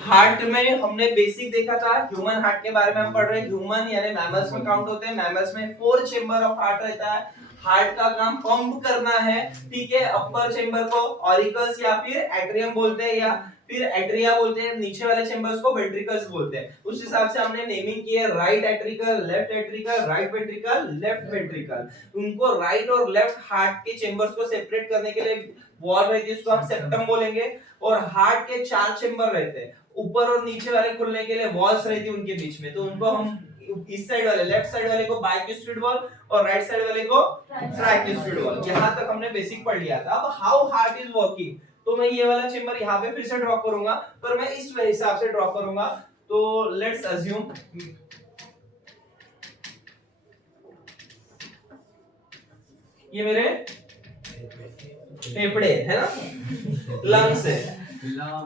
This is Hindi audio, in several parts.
हार्ट में हमने बेसिक देखा था, ह्यूमन हार्ट के बारे में हम पढ़ रहे हैं। ह्यूमन यानी मैमल्स में काउंट होते हैं। मैमल्स में 4 चेंबर ऑफ हार्ट रहता है। हार्ट का काम पंप करना है, ठीक है। अपर चेंबर को ऑरिकल्स या फिर एट्रियम बोलते हैं, या फिर एट्रिया बोलते हैं। नीचे वाले चेंबर्स को वेंट्रिकल्स बोलते हैं। उस हिसाब से हमने नेमिंग की है, right atrial, left atrial, right ventricle, left ventricle. उनको राइट और लेफ्ट हार्ट के चेंबर्स को सेपरेट करने के लिए वॉल रहती है, उसको हम सेप्टम बोलेंगे। और हार्ट के 4 चेंबर रहते हैं, ऊपर और नीचे वाले खुलने के लिए वॉल्स रहती है उनके बीच में, तो उनको हम इस साइड वाले, लेफ्ट साइड वाले को बाइक्यूस्पिड वॉल और राइट साइड वाले को ट्राइक्यूस्पिड वॉल। यहां तक हमने बेसिक पढ़ लिया था। अब हाउ हार्ट इज वर्किंग, तो मैं ये वाला चेंबर यहां पे फिर से ड्रॉ करूंगा, पर मैं इस हिसाब से ड्रॉ करूंगा। तो लेट्स अज्यूम ये मेरे फेफड़े है ना, लंग्स है,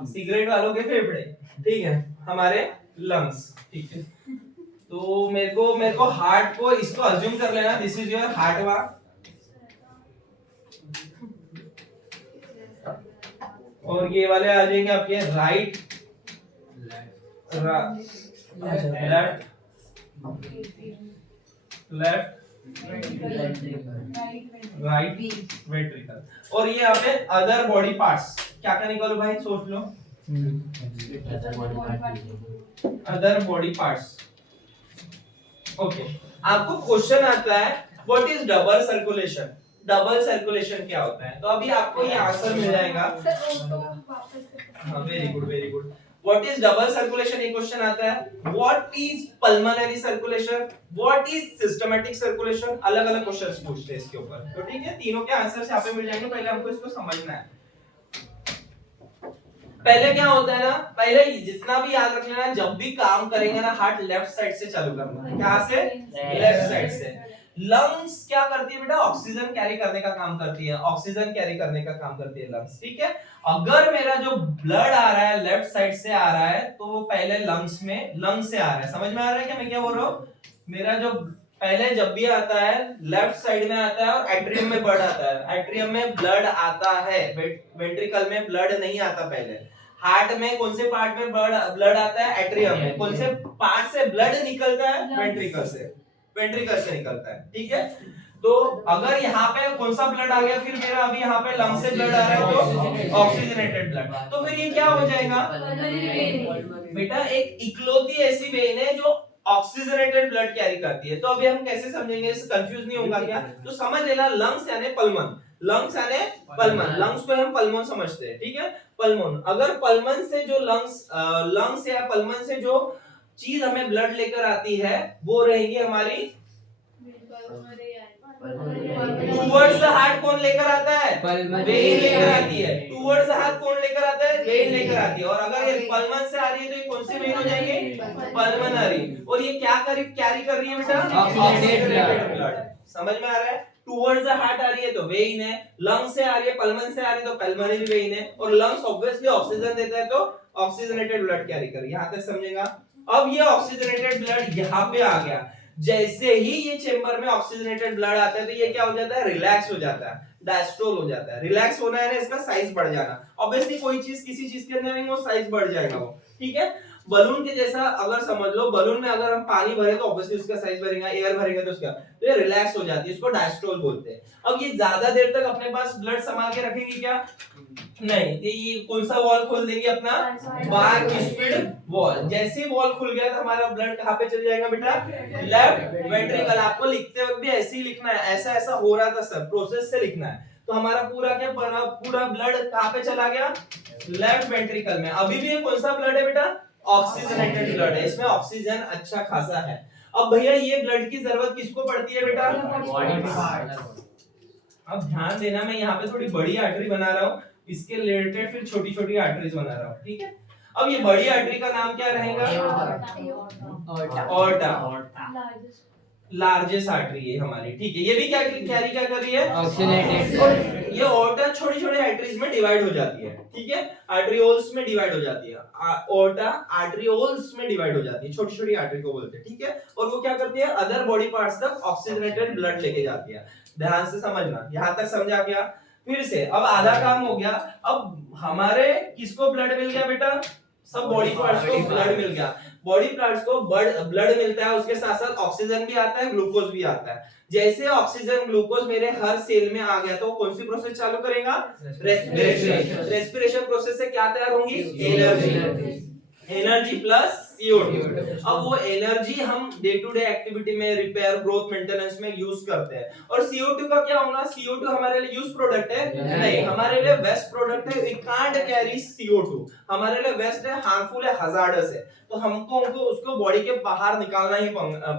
सिगरेट वालों के फेफड़े, ठीक है, हमारे लंग्स, ठीक है। तो मेरे को हार्ट को इसको अज्यूम कर लेना, दिस इज योर हार्ट वा, और ये वाले आ जाएंगे आपके right, left, left, right ventricle. और ये यहाँ पे अदर बॉडी पार्ट्स, क्या क्या निकालो भाई, सोच लो। Other body parts, okay. आपको क्वेश्चन आता है what is double circulation, double circulation क्या होता है, तो अभी आपको ये आंसर मिल जाएगा। हाँ, very good very good. What is double circulation, ये क्वेश्चन आता है। What is pulmonary circulation, what is systematic circulation, अलग अलग क्वेश्चंस पूछते हैं इसके ऊपर, तो ठीक है, तीनों के आंसर्स यहाँ पे मिल जाएंगे। पहले हमको इसको समझना है। पहले क्या होता है ना, पहले जितना भी याद रख लेना, जब भी काम करेंगे ना, हार्ट लेफ्ट साइड से चालू करना है। कहां से? लेफ्ट साइड से। लंग्स क्या करती है बेटा, ऑक्सीजन कैरी करने का काम करती है, ऑक्सीजन कैरी करने का काम करती है लंग्स, ठीक है। अगर मेरा जो ब्लड आ रहा है लेफ्ट साइड से आ रहा है, तो वो पहले लंग्स में, लंग्स से आ रहा है, समझ में आ रहा है क्या मैं क्या बोल रहा हूँ। मेरा जो पहले जब भी आता है लेफ्ट साइड में आता है, और एट्रियम में ब्लड आता है, एट्रियम में ब्लड आता है, वेंट्रिकल में ब्लड नहीं आता पहले। हार्ट में कौन से पार्ट में ब्लड आता है, एट्रियम में। कौन से पार्ट से ब्लड निकलता है, वेंट्रिकल से, वेंट्रिकल से निकलता है, ठीक है। तो अगर यहाँ पे कौन सा ब्लड आ गया, फिर मेरा अभी यहाँ पे लंग से ब्लड आ रहा है, तो ऑक्सीजनेटेड ब्लड, तो फिर ये क्या हो जाएगा बेटा, एक इकलौती ऐसी वेन है जो ऑक्सीजनेटेड ब्लड कैरी करती है। तो अभी हम कैसे समझेंगे, इससे कंफ्यूज नहीं होगा क्या, तो समझ लेना लंग्स यानी पल्मन, लंग्स यानी पल्मन, लंग्स को हम पल्मोन समझते हैं, ठीक है, पल्मोन। अगर पल्मन से जो लंग्स या पल्मन से जो चीज हमें ब्लड लेकर आती है, वो रहेगी हमारी टूवर्ड्स द हार्ट। कौन लेकर आता है, वेन लेकर आती है। टूवर्ड्स द हार्ट कौन लेकर आता है, वेन लेकर आती है। और अगर ये पल्मन से आ रही है, तो ये कौन सी वेन हो जाएगी, पल्मोनरी। और ये क्या कैरी कर रही है बेटा, ऑक्सीजनेटेड ब्लड, समझ में आ रहा है। टूवर्ड्स द हार्ट आ रही है तो वेन है, लंग से आ रही है, पल्मन से आ रही है तो पल्मोनरी वेन है, और लंग्स ऑब्वियसली ऑक्सीजन देता है, तो ऑक्सीजनेटेड ब्लड कैरी कर। यहां तक समझेगा। अब ये ऑक्सीजनेटेड ब्लड यहाँ पे आ गया, जैसे ही ये चेंबर में ऑक्सीजनेटेड ब्लड आता है, तो ये क्या हो जाता है, रिलैक्स हो जाता है, डायस्टोल हो जाता है। रिलैक्स होना है ना, इसका साइज बढ़ जाना। ऑब्वियसली कोई चीज किसी चीज के अंदर नहीं, वो साइज बढ़ जाएगा वो, ठीक है। बलून के जैसा अगर समझ लो, बलून में अगर हम पानी भरे तो ऑब्वियसली उसका साइज बढ़ेगा, एयर भरेंगे तो उसका, तो ये रिलैक्स हो जाती है, इसको डायस्टोल बोलते हैं। अब ये ज्यादा देर तक अपने पास ब्लड संभाल के रखेंगे क्या, नहीं, ये कौन सा वॉल खोल देंगे, अपना बाइक्यूस्पिड वॉल। जैसे ही वॉल खुल गया तो हमारा ब्लड कहां पे चल जाएगा बेटा, लेफ्ट वेंट्रिकल। आपको लिखते वक्त भी ऐसे ही लिखना है, ऐसा ऐसा हो रहा था सर, प्रोसेस से लिखना है। तो हमारा पूरा क्या, पूरा ब्लड कहां पे चला गया, लेफ्ट वेंट्रिकल में। अभी भी ये कौन सा ब्लड है बेटा, ऑक्सीजनेटेड ब्लड है, इसमें ऑक्सीजन अच्छा खासा है। अब भैया ये ब्लड की जरूरत किसको पड़ती है बेटा, अब ध्यान देना, मैं यहाँ पे थोड़ी बड़ी आर्टरी बना रहा हूँ, इसके रिलेटेड फिर छोटी छोटी आर्टरीज बना रहा हूँ, ठीक है। अब ये बड़ी आर्टरी का नाम क्या रहेगा, ऑर्टा, लार्जेस्ट आर्टरी है हमारी, ठीक है। ये भी क्या कैरी क्या कर रही है, ऑक्सीजनेटेड। ये ऑर्टा छोटी छोटी आर्टरीज में डिवाइड हो जाती है, ठीक है, आर्टरियोल्स में डिवाइड हो जाती है। ऑर्टा आर्टरियोल्स में डिवाइड हो जाती है, छोटी छोटी आर्टरी को बोलते हैं, ठीक है। और वो क्या करती है, अदर बॉडी पार्ट्स तक ऑक्सीजनेटेड ब्लड लेके जाती है। ध्यान से समझना, यहां तक समझा क्या। फिर से अब आधा काम हो गया। अब हमारे किसको ब्लड मिल गया बेटा, सब बॉडी पार्ट्स को ब्लड मिल गया, बॉडी पार्ट्स को ब्लड मिलता है, उसके साथ साथ ऑक्सीजन भी आता है, ग्लूकोज भी आता है। जैसे ऑक्सीजन ग्लूकोज मेरे हर सेल में आ गया तो कौन सी प्रोसेस चालू करेगा? रेस्पिरेशन। रेस्पिरेशन प्रोसेस से क्या तैयार होंगी? Energy, energy plus CO2। अब वो एनर्जी हम डे टू डे एक्टिविटी में, रिपेयर, ग्रोथ, मेंटेनेंस में यूज करते हैं। और CO2 का क्या होगा? CO2 हमारे लिए यूज प्रोडक्ट है? नहीं, हमारे लिए वेस्ट प्रोडक्ट है। वी कांट कैरी CO2, हमारे लिए वेस्ट है, हार्मफुल है, हजार्डस है, तो हमको उसको बॉडी के बाहर निकालना ही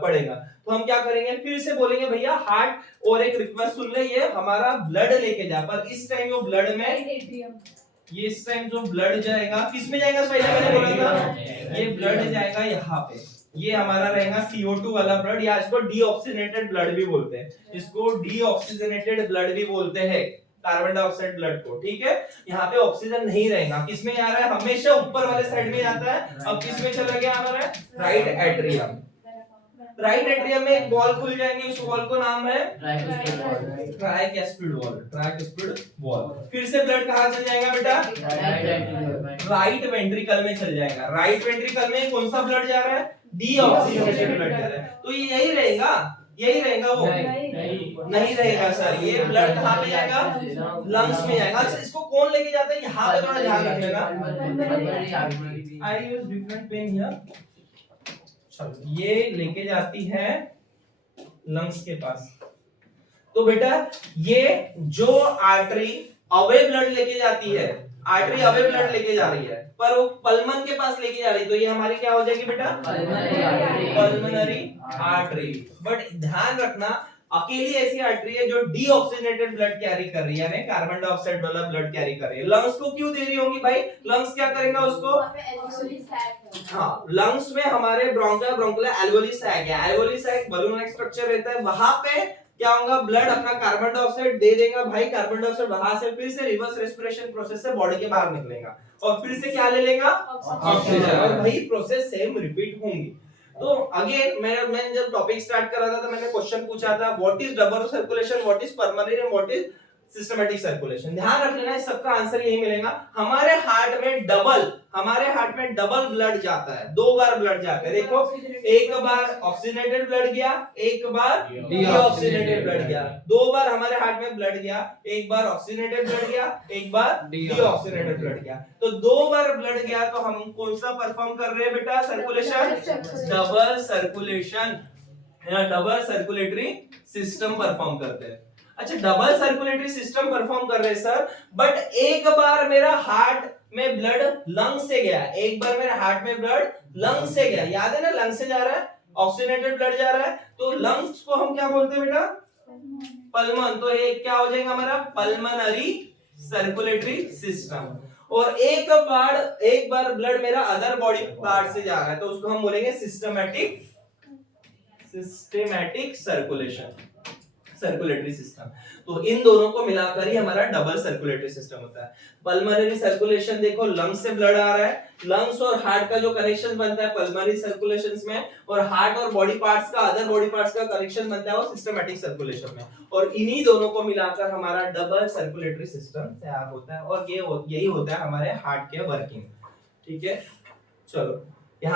पड़ेगा। तो हम क्या करेंगे? फिर से बोलेंगे भैया हार्ट, और एक रिक्वेस्ट सुन ले, ये हमारा ब्लड लेके जा, पर इस टाइम वो ब्लड में, ये इस टाइम जो ब्लड जाएगा किस में जाएगा? मैंने बोला था ये ब्लड जाएगा यहाँ पे, ये हमारा रहेगा CO2 वाला ब्लड, या इसको डीऑक्सीजनेटेड ब्लड भी बोलते हैं, इसको डीऑक्सीजनेटेड ब्लड भी बोलते हैं, कार्बन डाइऑक्साइड ब्लड को। ठीक है, यहाँ पे ऑक्सीजन नहीं रहेगा, किसमें जा रहा है? हमेशा ऊपर वाले साइड में जाता है। अब किसमें चला गया हमारा? Right atrium. राइट एट्रियम में एक वॉल खुल जाएंगे, उस वॉल को नाम है ट्राइकैस्पिड वॉल, ट्राइकैस्पिड वॉल। फिर से ब्लड कहाँ चल जाएगा बेटा? राइट वेंट्रिकल में चल जाएगा। राइट वेंट्रिकल में कौन सा ब्लड जा रहा है? डीऑक्सीजनेटेड ब्लड जा रहा है। तो ये यही रहेगा, यही रहेगा वो? नहीं रहेगा सर, ये ब्लड कहाँ पे जाएगा? लंग्स में जाएगा। अच्छा, इसको कौन लेके जाता है? यहाँ पे थोड़ा ध्यान रख लेना। आई यूज डिफरेंट पेन हियर। ये लेके जाती है लंग्स के पास। तो बेटा ये जो आर्टरी अवे ब्लड लेके जाती है, आर्टरी अवे ब्लड लेके जा रही है, पर वो पल्मन के पास लेके जा रही है, तो ये हमारी क्या हो जाएगी बेटा? Pulmonary artery. बट ध्यान रखना, अकेली ऐसी आर्टरी है जो डीऑक्सीजनेटेड ब्लड कैरी कर रही है, यानी कार्बन डाइऑक्साइड वाला ब्लड कैरी कर रही है। लंग्स को क्यों दे रही होंगी भाई? लंग्स क्या करेगा उसको? हाँ, लंग्स में हमारे ब्रोंका ब्रोंकुला एल्वेओली सैक है, alveoli sac balloon like structure रहता है, वहां पे क्या होगा? ब्लड अपना कार्बन डाइऑक्साइड दे देगा भाई, कार्बन डाइऑक्साइड वहां से फिर से रिवर्स रेस्पिरेशन प्रोसेस से बॉडी के बाहर निकलेगा, और फिर से क्या ले लेगा? ऑक्सीजन। और भाई प्रोसेस सेम रिपीट होंगी। तो अगेन मैं जब टॉपिक स्टार्ट कर रहा था तो मैंने क्वेश्चन पूछा था, what is double circulation, what is permanent and what is systematic circulation. ध्यान रख लेना, इस सबका आंसर यही मिलेगा। हमारे हार्ट में डबल ब्लड जाता है, 2 बार ब्लड जाता है। देखो, एक बार ऑक्सीजनेटेड ब्लड गया, एक बार डीऑक्सीजनेटेड ब्लड गया। 2 बार हमारे हार्ट में ब्लड गया, एक बार ऑक्सीजनेटेड ब्लड गया, एक बार डीऑक्सीजनेटेड ब्लड गया। तो 2 बार ब्लड गया, तो हम कौन सा परफॉर्म कर रहे हैं बेटा? Circulation, double circulation, double circulatory system perform करते हैं। अच्छा, डबल सर्कुलेटरी सिस्टम परफॉर्म कर रहे हैं सर, बट एक बार मेरा हार्ट में ब्लड लंग से गया, एक बार मेरे हार्ट में ब्लड लंग से गया, याद है ना? लंग से जा रहा है, ऑक्सीजनेटेड ब्लड जा रहा है, तो लंग्स को हम क्या बोलते हैं बेटा? पल्मन। तो ये क्या हो जाएगा हमारा? Pulmonary circulatory system. और एक बार ब्लड मेरा अदर बॉडी पार्ट से जा रहा है, तो उसको हम बोलेंगे सिस्टेमैटिक सर्कुलेटरी सिस्टम। तो इन दोनों को मिलाकर ही हमारा डबल सर्कुलेटरी सिस्टम होता है। पल्मोनरी सर्कुलेशन देखो, लंग्स से ब्लड आ रहा है, लंग्स और हार्ट का जो कनेक्शन बनता है पल्मोनरी सर्कुलेशंस में, और हार्ट और बॉडी पार्ट्स का, अदर बॉडी पार्ट्स का कनेक्शन बनता है वो सिस्टमैटिक सर्कुलेशन में, और इन्हीं दोनों को मिलाकर हमारा डबल सर्कुलेटरी सिस्टम तैयार होता है, और ये यही होता है हमारे हार्ट के वर्किंग। ठीक है, चलो